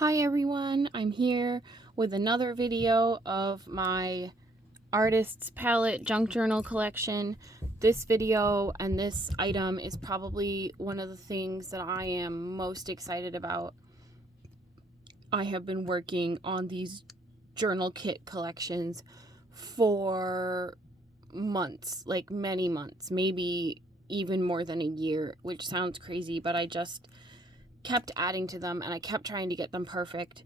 Hi everyone, I'm here with another video of my Artist's Palette junk journal collection. This video and this item is probably one of the things that I am most excited about. I have been working on these journal kit collections for months, like many months, maybe even more than a year, which sounds crazy, but I just kept adding to them and I kept trying to get them perfect,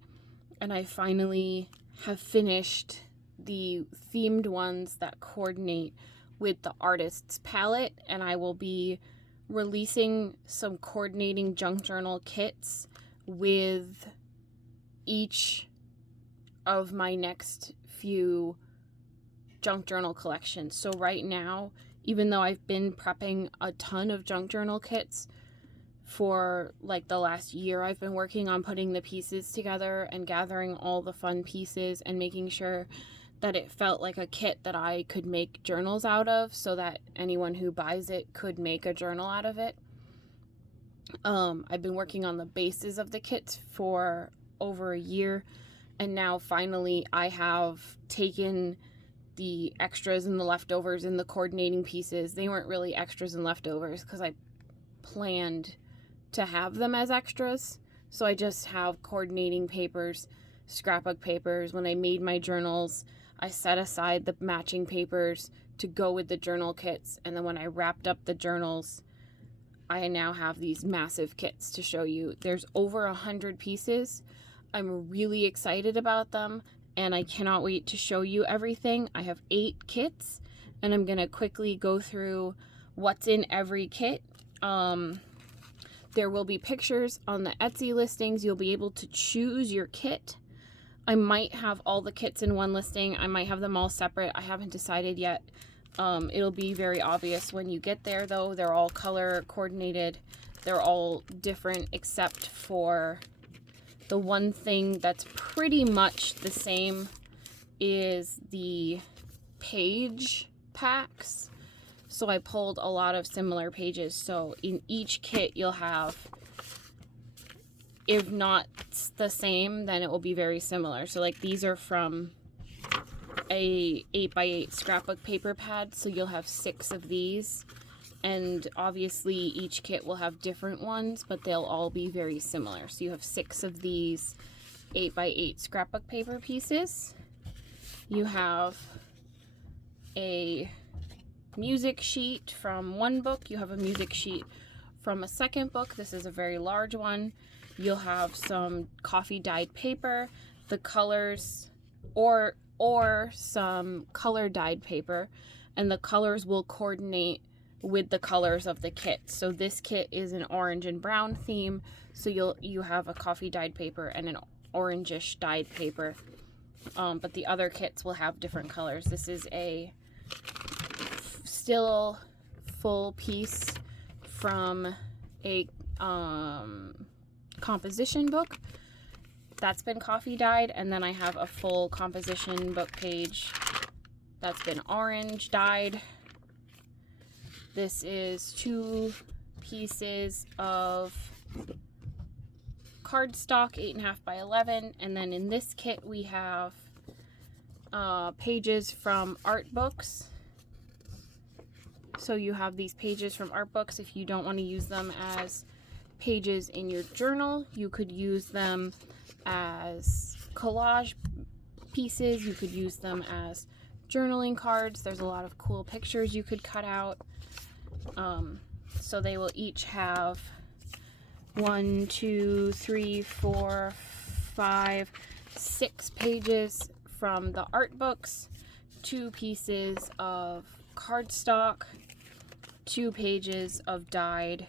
and I finally have finished the themed ones that coordinate with the Artist's Palette, and I will be releasing some coordinating junk journal kits with each of my next few junk journal collections. So right now, even though I've been prepping a ton of junk journal kits for like the last year, I've been working on putting the pieces together and gathering all the fun pieces and making sure that it felt like a kit that I could make journals out of, so that anyone who buys it could make a journal out of it. I've been working on the bases of the kits for over a year, and now finally I have taken the extras and the leftovers and the coordinating pieces. They weren't really extras and leftovers because I planned to have them as extras. So I just have coordinating papers, scrapbook papers. When I made my journals, I set aside the matching papers to go with the journal kits. And then when I wrapped up the journals, I now have these massive kits to show you. There's over 100 pieces. I'm really excited about them, and I cannot wait to show you everything. I have 8 kits, and I'm gonna quickly go through what's in every kit. There will be pictures on the Etsy listings. You'll be able to choose your kit. I might have all the kits in one listing. I might have them all separate. I haven't decided yet. It'll be very obvious when you get there, though. They're all color coordinated. They're all different except for the one thing that's pretty much the same is the page packs. So I pulled a lot of similar pages. So in each kit you'll have, if not the same, then it will be very similar. So like these are from a 8x8 scrapbook paper pad. So you'll have 6 of these. And obviously each kit will have different ones, but they'll all be very similar. So you have 6 of these 8x8 scrapbook paper pieces. You have a music sheet from one book. You have a music sheet from a second book. This is a very large one. You'll have some coffee dyed paper, the colors, or some color dyed paper, and the colors will coordinate with the colors of the kit. So this kit is an orange and brown theme, so you have a coffee dyed paper and an orangish dyed paper, but the other kits will have different colors. This is a still full piece from a composition book that's been coffee dyed, and then I have a full composition book page that's been orange dyed. This is 2 pieces of cardstock, 8.5 by 11, and then in this kit we have pages from art books. So you have these pages from art books. If you don't want to use them as pages in your journal, you could use them as collage pieces. You could use them as journaling cards. There's a lot of cool pictures you could cut out. So they will each have 1, 2, 3, 4, 5, 6 pages from the art books, 2 pieces of cardstock, 2 pages of dyed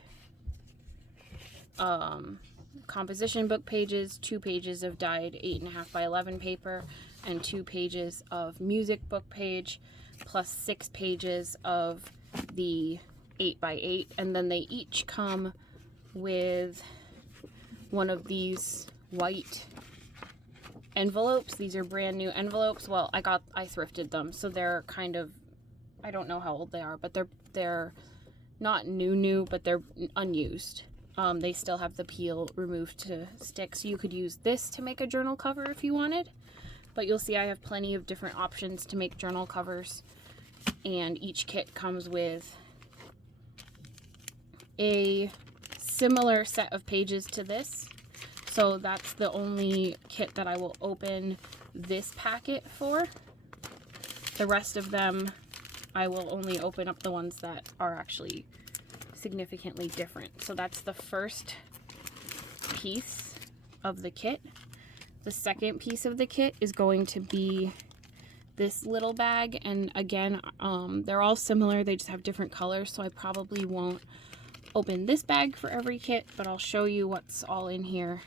composition book pages, 2 pages of dyed 8.5 by 11 paper, and 2 pages of music book page, plus 6 pages of the 8x8, and then they each come with one of these white envelopes. These are brand new envelopes. Well, I thrifted them, so they're kind of, I don't know how old they are, but they're not new, but they're unused. They still have the peel removed to stick, so you could use this to make a journal cover if you wanted. But you'll see I have plenty of different options to make journal covers, and each kit comes with a similar set of pages to this. So that's the only kit that I will open this packet for. The rest of them, I will only open up the ones that are actually significantly different. So that's the first piece of the kit. The second piece of the kit is going to be this little bag, and again, they're all similar, they just have different colors, so I probably won't open this bag for every kit, but I'll show you what's all in here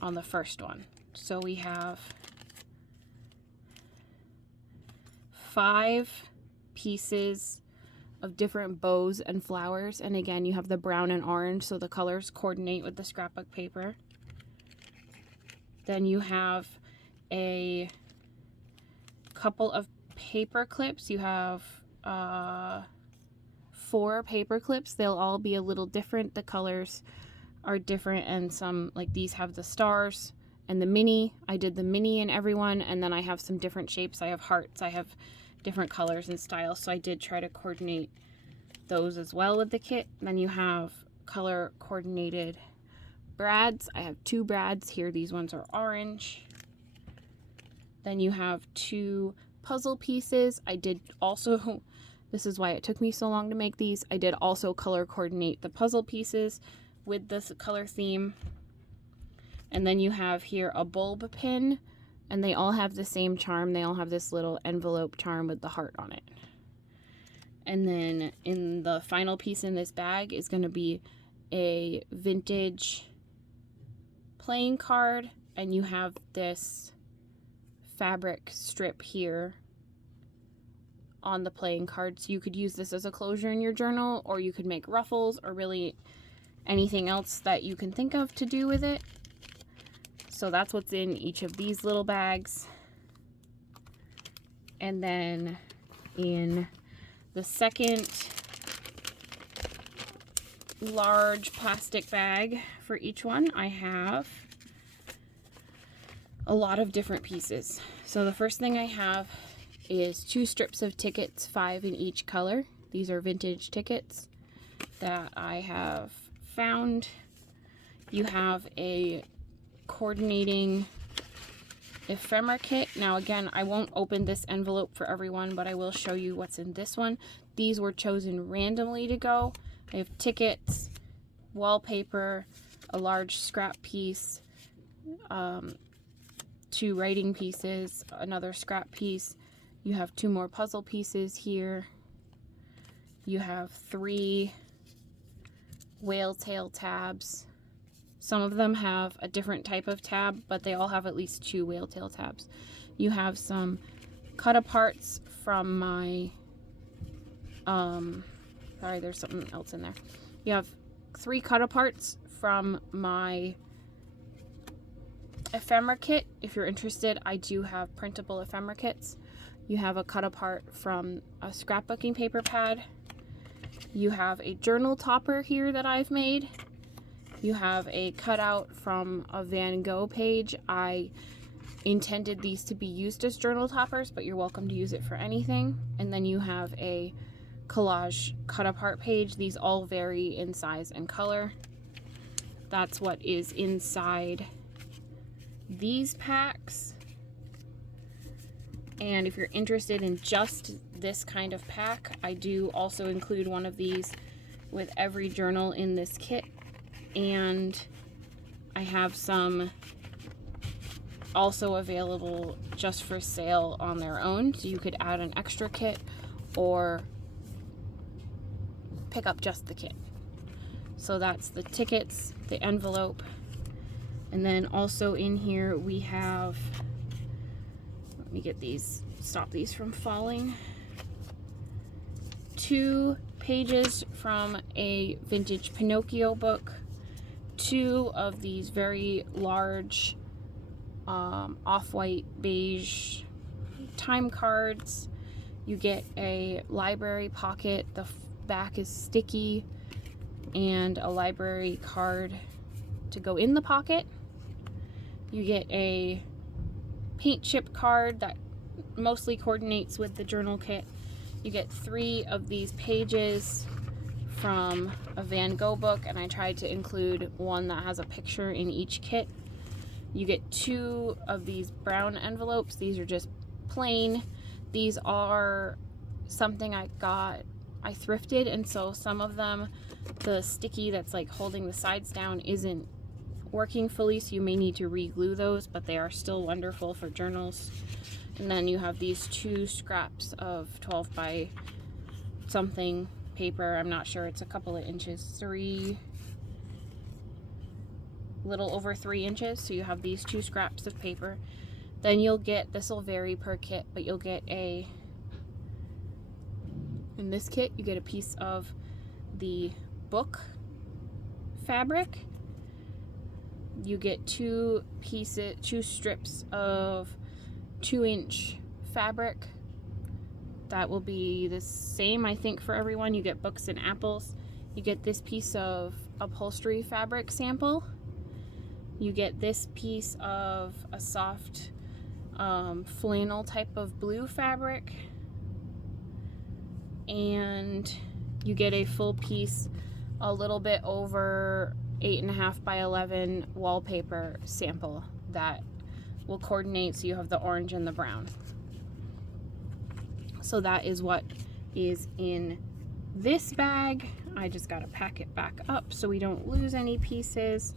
on the first one. So we have 5 pieces of different bows and flowers, and again, you have the brown and orange, so the colors coordinate with the scrapbook paper. Then you have a couple of paper clips. You have 4 paper clips. They'll all be a little different. The colors are different, and some, like these, have the stars and the mini. I did the mini in everyone, and then I have some different shapes. I have hearts, I have different colors and styles, so I did try to coordinate those as well with the kit. Then you have color coordinated brads. I have 2 brads here. These ones are orange. Then you have 2 puzzle pieces. I did also, this is why it took me so long to make these, I did also color coordinate the puzzle pieces with this color theme. And then you have here a bulb pin, and they all have the same charm. They all have this little envelope charm with the heart on it. And then in the final piece in this bag is going to be a vintage playing card, and you have this fabric strip here on the playing card. So you could use this as a closure in your journal, or you could make ruffles, or really anything else that you can think of to do with it. So that's what's in each of these little bags. And then in the second large plastic bag for each one, I have a lot of different pieces. So the first thing I have is 2 strips of tickets, 5 in each color. These are vintage tickets that I have found. You have a coordinating ephemera kit. Now again, I won't open this envelope for everyone, but I will show you what's in this one. These were chosen randomly to go. I have tickets, wallpaper, a large scrap piece, 2 writing pieces, another scrap piece. You have 2 more puzzle pieces here. You have 3 whale tail tabs. Some of them have a different type of tab, but they all have at least 2 whale tail tabs. You have some cut aparts from my, sorry, there's something else in there. You have 3 cut aparts from my ephemera kit. If you're interested, I do have printable ephemera kits. You have a cut apart from a scrapbooking paper pad. You have a journal topper here that I've made. You have a cutout from a Van Gogh page. I intended these to be used as journal toppers, but you're welcome to use it for anything. And then you have a collage cut apart page. These all vary in size and color. That's what is inside these packs. And if you're interested in just this kind of pack, I do also include one of these with every journal in this kit. And I have some also available just for sale on their own, so you could add an extra kit or pick up just the kit. So that's the tickets, the envelope, and then also in here we have, let me get these, stop these from falling, 2 pages from a vintage Pinocchio book, 2 of these very large off-white beige time cards. You get a library pocket. The back is sticky. and a library card to go in the pocket. You get a paint chip card that mostly coordinates with the journal kit. You get 3 of these pages from a Van Gogh book, and I tried to include one that has a picture in each kit. You get 2 of these brown envelopes. These are just plain. These are something I thrifted, and so some of them, the sticky that's like holding the sides down isn't working fully, so you may need to re-glue those, but they are still wonderful for journals. And then you have these 2 scraps of 12 by something paper. I'm not sure, it's a couple of inches, little over 3 inches. So you have these 2 scraps of paper. Then you'll get, this will vary per kit, but you'll get in this kit you get a piece of the book fabric. You get 2 strips of 2-inch fabric. That will be the same, I think, for everyone. You get books and apples. You get this piece of upholstery fabric sample. You get this piece of a soft flannel type of blue fabric. And you get a full piece, a little bit over 8.5 by 11 wallpaper sample that will coordinate, so you have the orange and the brown. So that is what is in this bag. I just gotta pack it back up so we don't lose any pieces.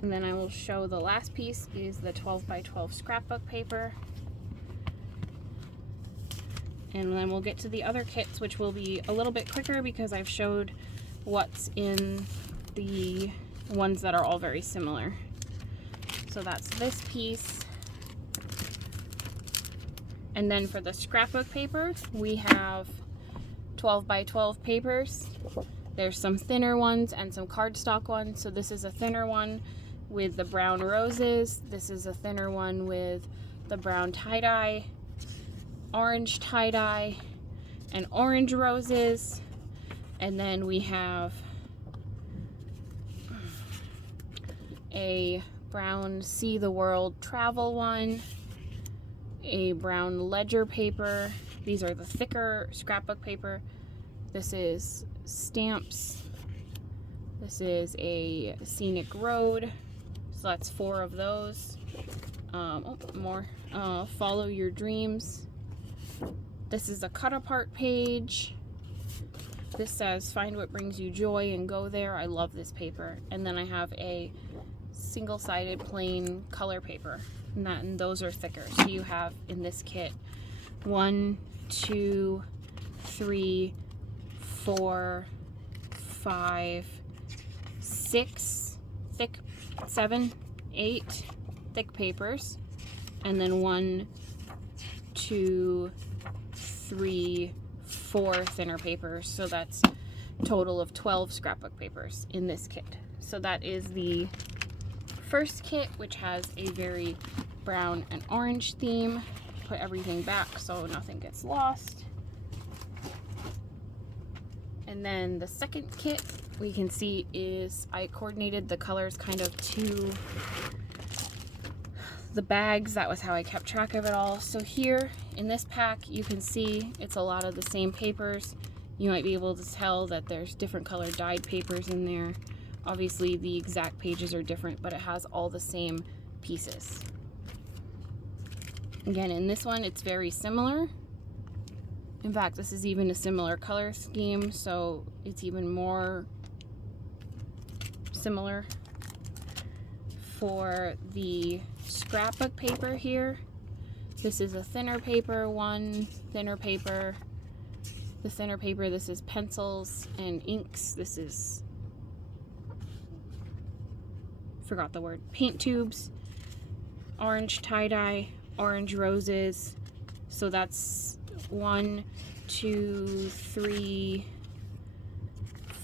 And then I will show the last piece is the 12 by 12 scrapbook paper. And then we'll get to the other kits, which will be a little bit quicker because I've showed what's in the ones that are all very similar. So that's this piece. And then for the scrapbook paper, we have 12 by 12 papers. There's some thinner ones and some cardstock ones. So this is a thinner one with the brown roses. This is a thinner one with the brown tie-dye, orange tie-dye, and orange roses. And then we have a brown See the World travel one, a brown ledger paper. These are the thicker scrapbook paper. This is stamps. This is a scenic road. So that's 4 of those. More. Follow your dreams. This is a cut apart page. This says find what brings you joy and go there. I love this paper. And then I have a single-sided plain color paper, and those are thicker. So you have in this kit 1, 2, 3, 4, 5, 6 thick, 7, 8 thick papers, and then 1, 2, 3, 4 thinner papers. So that's a total of 12 scrapbook papers in this kit. So that is the first kit, which has a very brown and orange theme. Put everything back so nothing gets lost. And then the second kit we can see is I coordinated the colors kind of to the bags. That was how I kept track of it all. So here in this pack you can see it's a lot of the same papers. You might be able to tell that there's different colored dyed papers in there. Obviously the exact pages are different, but it has all the same pieces. Again, in this one it's very similar. In fact, this is even a similar color scheme, so it's even more similar. For the scrapbook paper here, this is a thinner paper, 1 thinner paper. The thinner paper, this is pencils and inks. This is, forgot the word, paint tubes, orange tie-dye, orange roses. So that's 1, 2, 3,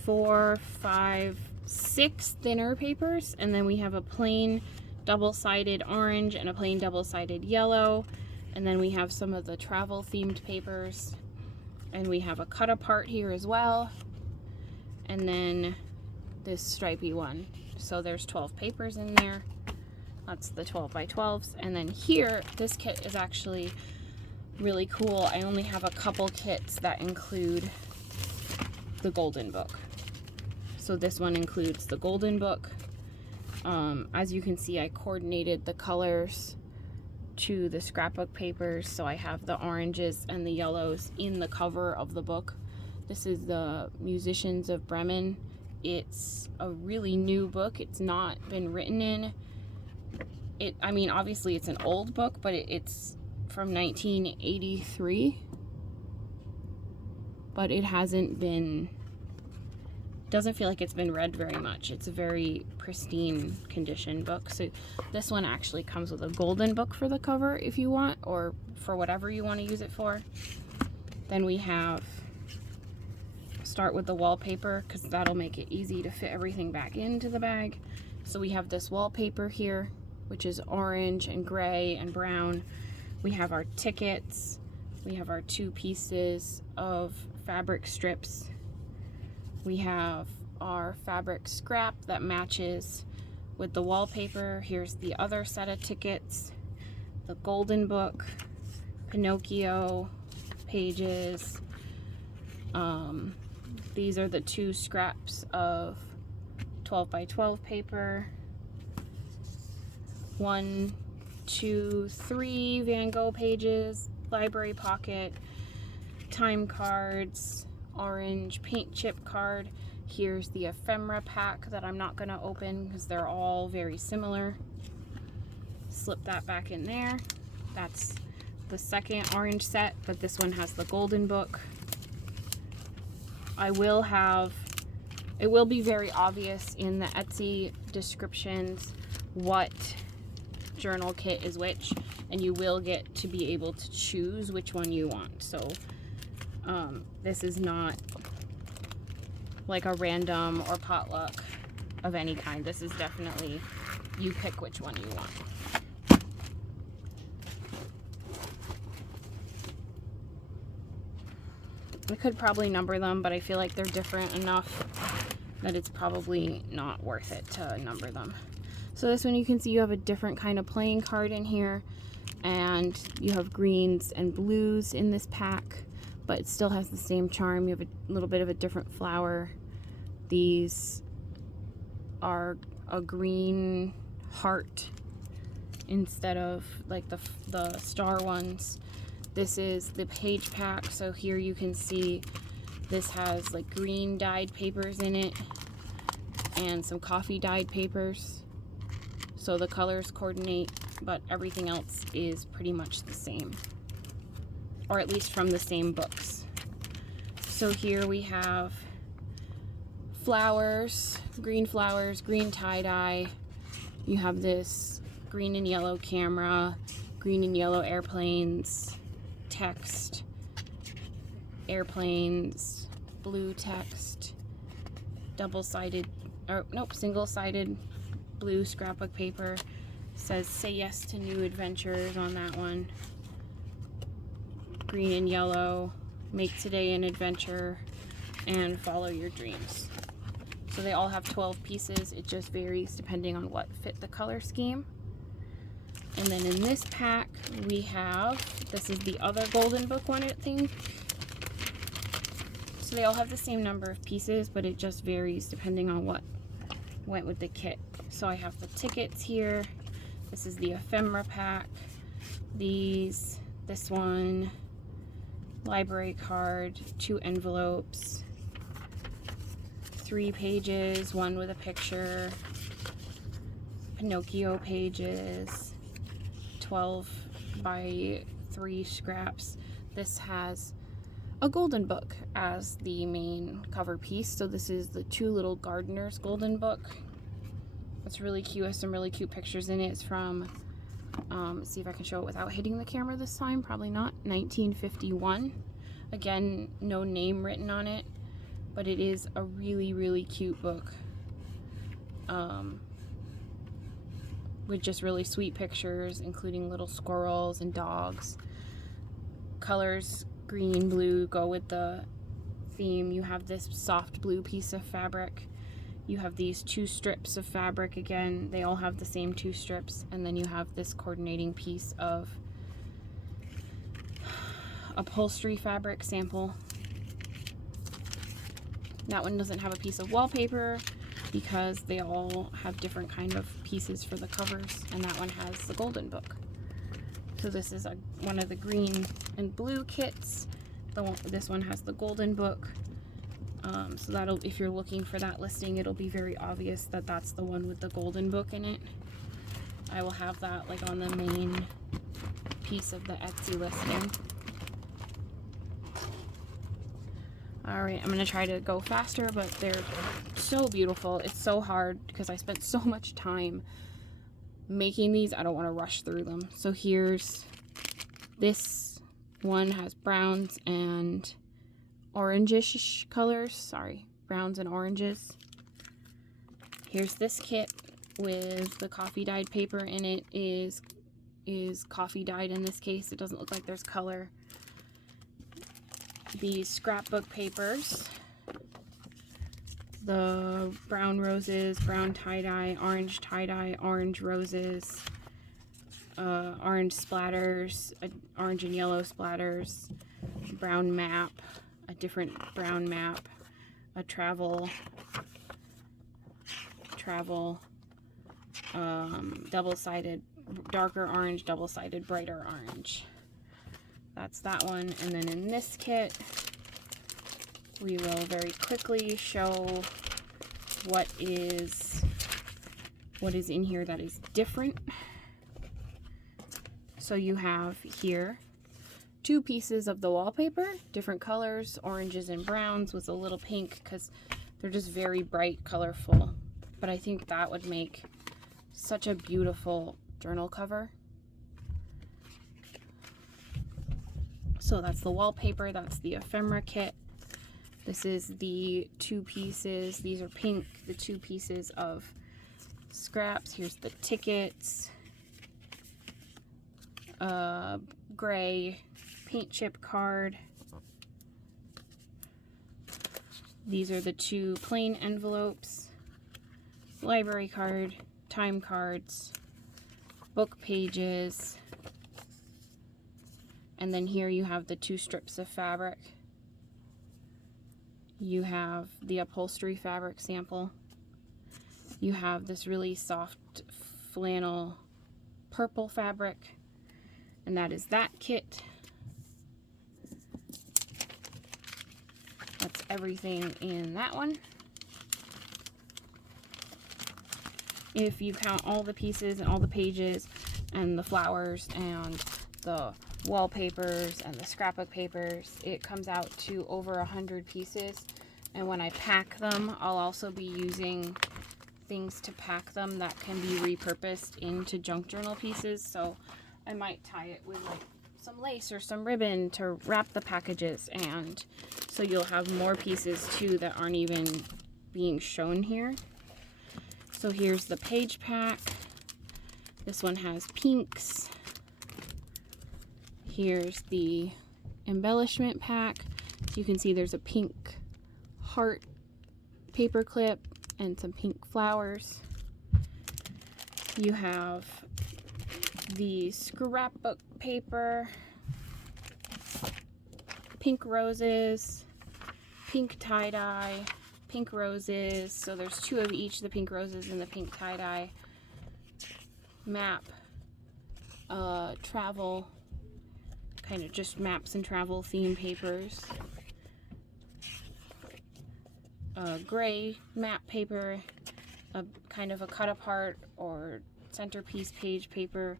4, 5, 6 thinner papers, and then we have a plain double-sided orange and a plain double-sided yellow, and then we have some of the travel themed papers, and we have a cut apart here as well, and then this stripy one. So there's 12 papers in there. That's the 12 by 12s. And then here, this kit is actually really cool. I only have a couple kits that include the golden book. So this one includes the golden book. As you can see, I coordinated the colors to the scrapbook papers, so I have the oranges and the yellows in the cover of the book. This is the Musicians of Bremen. It's a really new book. It's not been written in. I mean, obviously it's an old book, but it's from 1983. But it hasn't been, doesn't feel like it's been read very much. It's a very pristine condition book. So this one actually comes with a golden book for the cover if you want, or for whatever you want to use it for. Then we have, start with the wallpaper, because that'll make it easy to fit everything back into the bag. So we have this wallpaper here, which is orange and gray and brown. We have our tickets. We have our 2 pieces of fabric strips. We have our fabric scrap that matches with the wallpaper. Here's the other set of tickets, the golden book, Pinocchio pages. These are the 2 scraps of 12 by 12 paper. 1, 2, 3 Van Gogh pages, library pocket, time cards, orange paint chip card. Here's the ephemera pack that I'm not going to open because they're all very similar. Slip that back in there. That's the second orange set, but this one has the golden book. It will be very obvious in the Etsy descriptions what journal kit is which, and you will get to be able to choose which one you want. So this is not like a random or potluck of any kind. This is definitely, you pick which one you want. I could probably number them, but I feel like they're different enough that it's probably not worth it to number them. So this one, you can see you have a different kind of playing card in here, and you have greens and blues in this pack, but it still has the same charm. You have a little bit of a different flower. These are a green heart instead of like the star ones. This is the page pack, so here you can see this has like green dyed papers in it and some coffee dyed papers. So the colors coordinate, but everything else is pretty much the same, or at least from the same books. So here we have flowers, green tie-dye. You have this green and yellow camera, green and yellow airplanes, text, airplanes, blue text, double-sided, or nope, single-sided blue scrapbook paper. Says "Say yes to new adventures" on that one. Green and yellow, make today an adventure, and follow your dreams. So they all have 12 pieces. It just varies depending on what fit the color scheme. And then in this pack we have, this is the other golden book one, I think. So they all have the same number of pieces, but it just varies depending on what went with the kit. So I have the tickets here. This is the ephemera pack. This one, library card, 2 envelopes, 3 pages, 1 with a picture, Pinocchio pages, 12 by 3 scraps. This has a golden book as the main cover piece. So this is the 2 Little Gardeners golden book. It's really cute. It has some really cute pictures in it. It's from, let's see if I can show it without hitting the camera this time. Probably not. 1951. Again, no name written on it, but it is a really, really cute book. With just really sweet pictures, including little squirrels and dogs. Colors, green, blue, go with the theme. You have this soft blue piece of fabric. You have these 2 strips of fabric again. They all have the same 2 strips. And then you have this coordinating piece of upholstery fabric sample. That one doesn't have a piece of wallpaper because they all have different kind of pieces for the covers, and that one has the golden book. So this is one of the green and blue kits. This one has the golden book. So that'll, if you're looking for that listing, it'll be very obvious that that's the one with the golden book in it. I will have that like on the main piece of the Etsy listing. Alright, I'm going to try to go faster, but they're so beautiful. It's so hard because I spent so much time making these. I don't want to rush through them. So here's this one, has browns and orangish colors. Sorry, browns and oranges. Here's this kit with the coffee dyed paper in it. Is coffee dyed in this case. It doesn't look like there's color. These scrapbook papers, the brown roses, brown tie-dye, orange roses, orange splatters, orange and yellow splatters, brown map, a different brown map, a travel, double-sided, darker orange, double-sided, brighter orange. That's that one. And then in this kit, we will very quickly show what is in here that is different. So you have here 2 pieces of the wallpaper, different colors, oranges and browns with a little pink because they're just very bright, colorful. But I think that would make such a beautiful journal cover. So that's the wallpaper, that's the ephemera kit. This is the 2 pieces, these are pink, the 2 pieces of scraps. Here's the tickets, gray paint chip card. These are the 2 plain envelopes, library card, time cards, book pages. And then here you have the 2 strips of fabric. You have the upholstery fabric sample. You have this really soft flannel purple fabric, and that is that kit. That's everything in that one. If you count all the pieces and all the pages and the flowers and the wallpapers and the scrapbook papers, it comes out to over 100 pieces. And when I pack them, I'll also be using things to pack them that can be repurposed into junk journal pieces. So I might tie it with like some lace or some ribbon to wrap the packages, and so you'll have more pieces too that aren't even being shown here. So here's the page pack. This one has pinks. Here's the embellishment pack. So you can see there's a pink heart paper clip and some pink flowers. You have the scrapbook paper, pink roses, pink tie-dye, pink roses. So there's 2 of each, the pink roses and the pink tie-dye. Map, travel, kind of just maps and travel theme papers. Gray map paper, a kind of a cut apart or centerpiece page paper,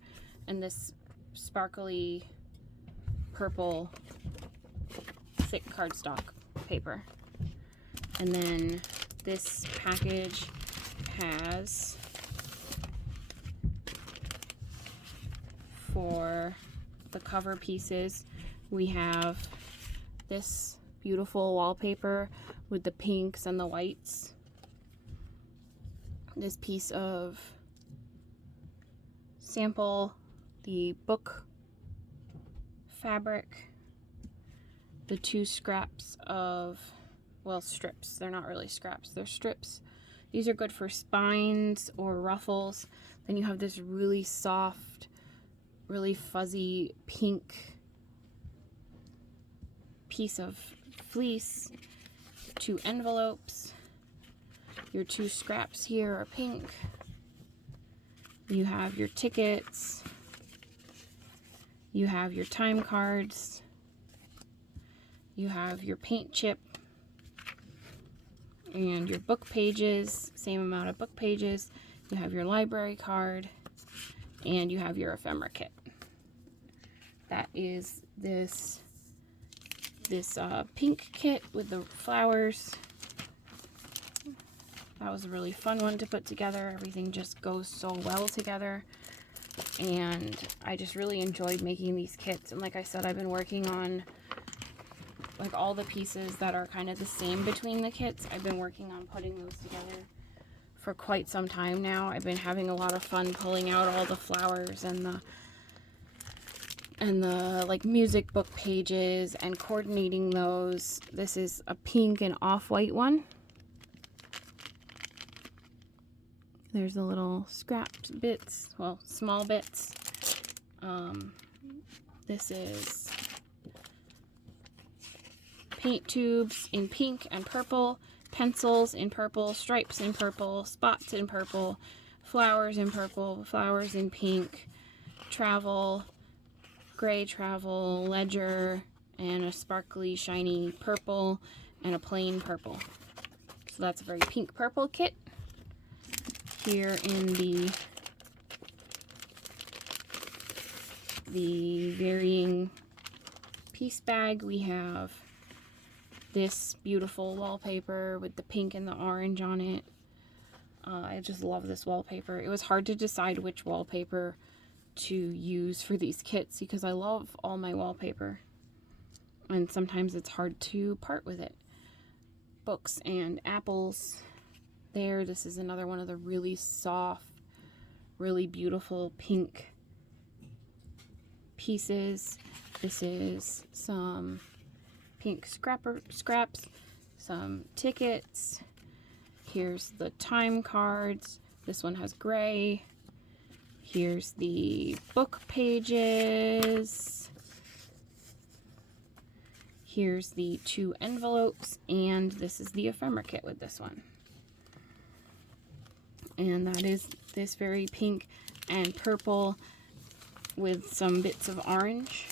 and this sparkly purple thick cardstock paper. And then this package has, for the cover pieces, we have this beautiful wallpaper with the pinks and the whites, this piece of sample, the book fabric, the 2 scraps of, well, strips, they're not really scraps, they're strips, These are good for spines or ruffles. Then you have this really soft, really fuzzy pink piece of fleece. 2 envelopes. Your 2 scraps here are pink. You have your tickets. You have your time cards. You have your paint chip and your book pages, same amount of book pages. You have your library card and you have your ephemera kit. That is this pink kit with the flowers. That was a really fun one to put together. Everything just goes so well together. And I just really enjoyed making these kits. And like I said, I've been working on like all the pieces that are kind of the same between the kits. I've been working on putting those together for quite some time now. I've been having a lot of fun pulling out all the flowers and the like music book pages and coordinating those. This is a pink and off-white one. There's the little scraps bits, well, small bits. This is paint tubes in pink and purple, pencils in purple, stripes in purple, spots in purple, flowers in purple, flowers in pink, travel, gray travel, ledger, and a sparkly shiny purple, and a plain purple. So that's a very pink purple kit. Here in the varying piece bag, we have this beautiful wallpaper with the pink and the orange on it. I just love this wallpaper. It was hard to decide which wallpaper to use for these kits because I love all my wallpaper. And sometimes it's hard to part with it. Books and apples. There, this is another one of the really soft, really beautiful pink pieces. This is some pink scraps, some tickets. Here's the time cards. This one has gray. Here's the book pages. Here's the 2 envelopes, and this is the ephemera kit with this one. And that is this very pink and purple with some bits of orange.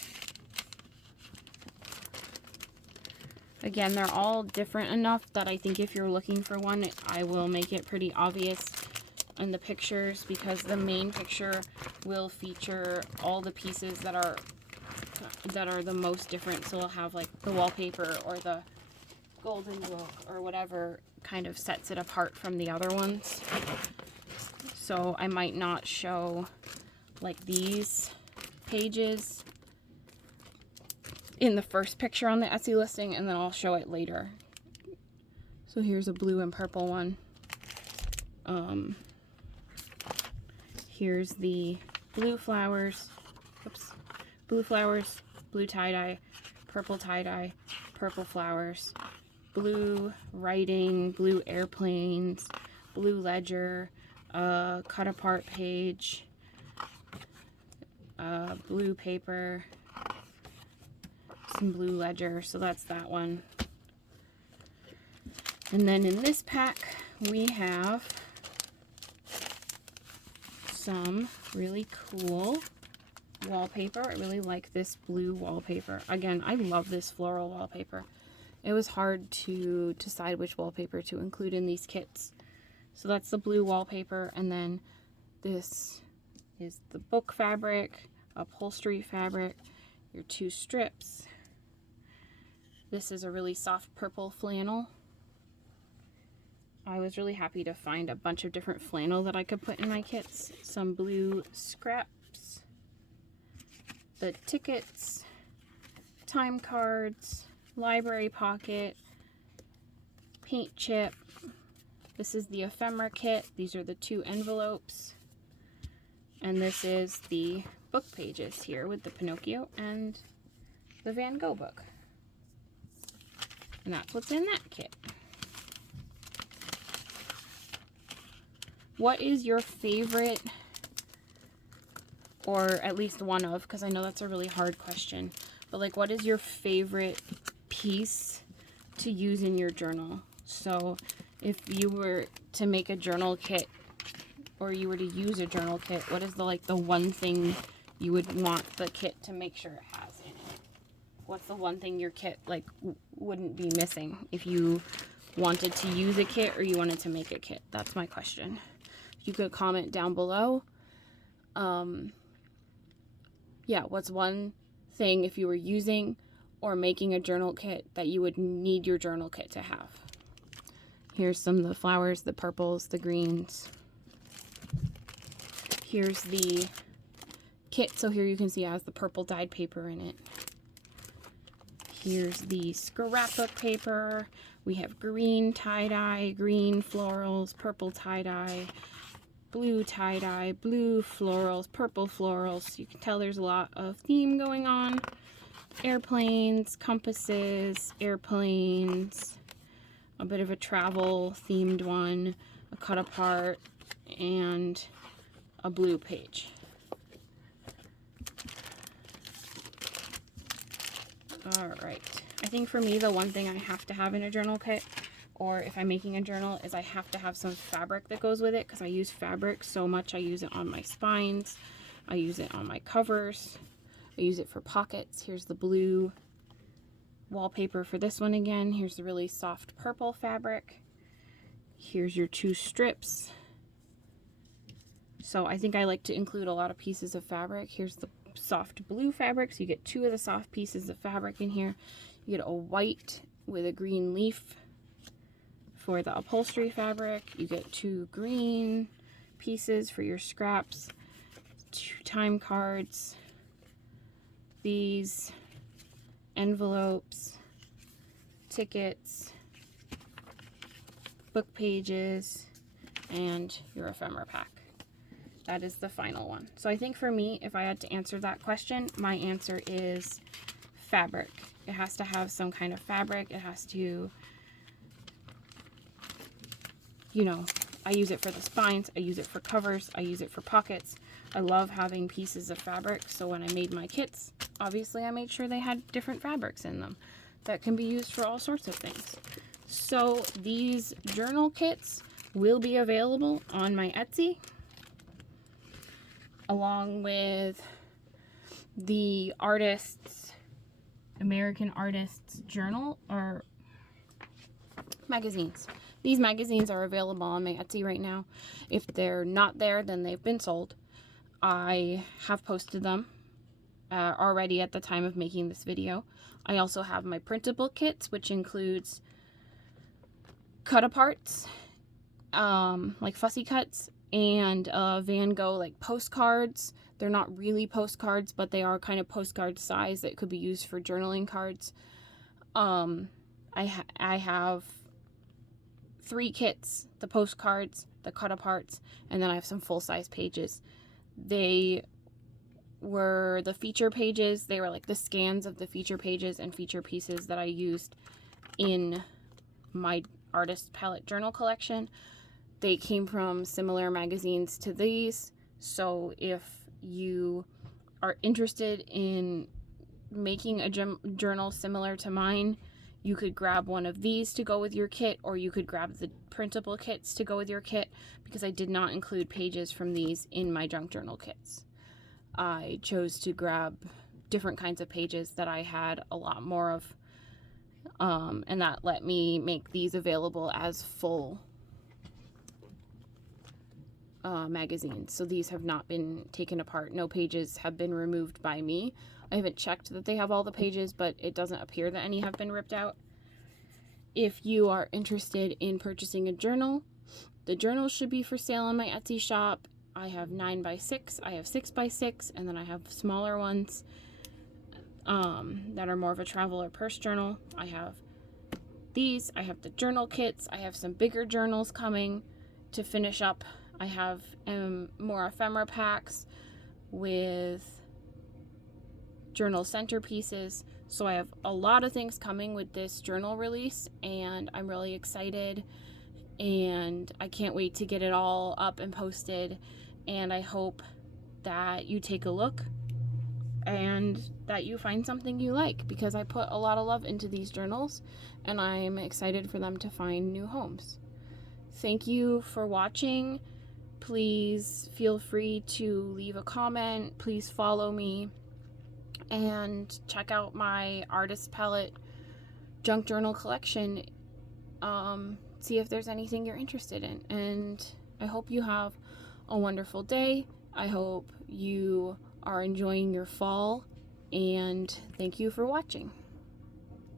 Again, they're all different enough that I think if you're looking for one, I will make it pretty obvious in the pictures, because the main picture will feature all the pieces that are the most different. So we'll have like the wallpaper or the golden book or whatever kind of sets it apart from the other ones. So I might not show like these pages in the first picture on the Etsy listing, and then I'll show it later. So here's a blue and purple one. Here's the blue flowers. Oops. Blue flowers, blue tie-dye, purple tie-dye, purple flowers, blue writing, blue airplanes, blue ledger, cut apart page, blue paper, some blue ledger, so that's that one. And then in this pack we have some really cool wallpaper. I really like this blue wallpaper. Again, I love this floral wallpaper. It was hard to decide which wallpaper to include in these kits. So that's the blue wallpaper, and then this is the book fabric, upholstery fabric, your 2 strips. This is a really soft purple flannel. I was really happy to find a bunch of different flannel that I could put in my kits. Some blue scraps, the tickets, time cards, library pocket, paint chip. This is the ephemera kit. These are the 2 envelopes. And this is the book pages here with the Pinocchio and the Van Gogh book. And that's what's in that kit. what is your favorite, or at least one of, because I know that's a really hard question, but like, what is your favorite piece to use in your journal? So if you were to make a journal kit, or you were to use a journal kit, what is the one thing you would want the kit to make sure it has in it? What's the one thing your kit like wouldn't be missing if you wanted to use a kit or you wanted to make a kit? That's my question. You could comment down below. Yeah, what's one thing if you were using or making a journal kit that you would need your journal kit to have? Here's some of the flowers, the purples, the greens. Here's the kit. So here you can see it has the purple dyed paper in it. Here's the scrapbook paper. We have green tie-dye, green florals, purple tie-dye, blue tie-dye, blue florals, purple florals. You can tell there's a lot of theme going on. Airplanes, compasses, airplanes, a bit of a travel themed one, a cut apart, and a blue page. Alright, I think for me the one thing I have to have in a journal kit, or if I'm making a journal, is I have to have some fabric that goes with it, because I use fabric so much. I use it on my spines, I use it on my covers, I use it for pockets. Here's the blue wallpaper for this one again. Here's the really soft purple fabric. Here's your 2 strips. So I think I like to include a lot of pieces of fabric. Here's the soft blue fabric, so you get 2 of the soft pieces of fabric in here. You get a white with a green leaf for the upholstery fabric. You get 2 green pieces for your scraps, 2 time cards, these envelopes, tickets, book pages, and your ephemera pack. That is the final one. So I think for me, if I had to answer that question, my answer is fabric. It has to have some kind of fabric. It has to, you know, I use it for the spines, I use it for covers, I use it for pockets. I love having pieces of fabric, so when I made my kits, obviously I made sure they had different fabrics in them that can be used for all sorts of things. So these journal kits will be available on my Etsy, along with the American Artists Journal, or magazines. These magazines are available on my Etsy right now. If they're not there, then they've been sold. I have posted them already at the time of making this video. I also have my printable kits, which includes cut aparts, like fussy cuts, and Van Gogh like postcards. They're not really postcards, but they are kind of postcard size that could be used for journaling cards. I have 3 kits: the postcards, the cut aparts, and then I have some full-size pages. They were the feature pages. They were like the scans of the feature pages and feature pieces that I used in my artist palette journal collection. They came from similar magazines to these, so if you are interested in making a journal similar to mine, you could grab one of these to go with your kit, or you could grab the printable kits to go with your kit, because I did not include pages from these in my junk journal kits. I chose to grab different kinds of pages that I had a lot more of, and that let me make these available as full magazines. So these have not been taken apart. No pages have been removed by me. I haven't checked that they have all the pages, but it doesn't appear that any have been ripped out. If you are interested in purchasing a journal, the journal should be for sale on my Etsy shop. I have 9x6, I have 6x6, and then I have smaller ones that are more of a travel or purse journal. I have these, I have the journal kits, I have some bigger journals coming to finish up. I have more ephemera packs with journal centerpieces. So I have a lot of things coming with this journal release, and I'm really excited and I can't wait to get it all up and posted, and I hope that you take a look and that you find something you like, because I put a lot of love into these journals and I'm excited for them to find new homes. Thank you for watching. Please feel free to leave a comment. Please follow me and check out my Artist Palette junk journal collection. See if there's anything you're interested in. And I hope you have a wonderful day. I hope you are enjoying your fall, and thank you for watching.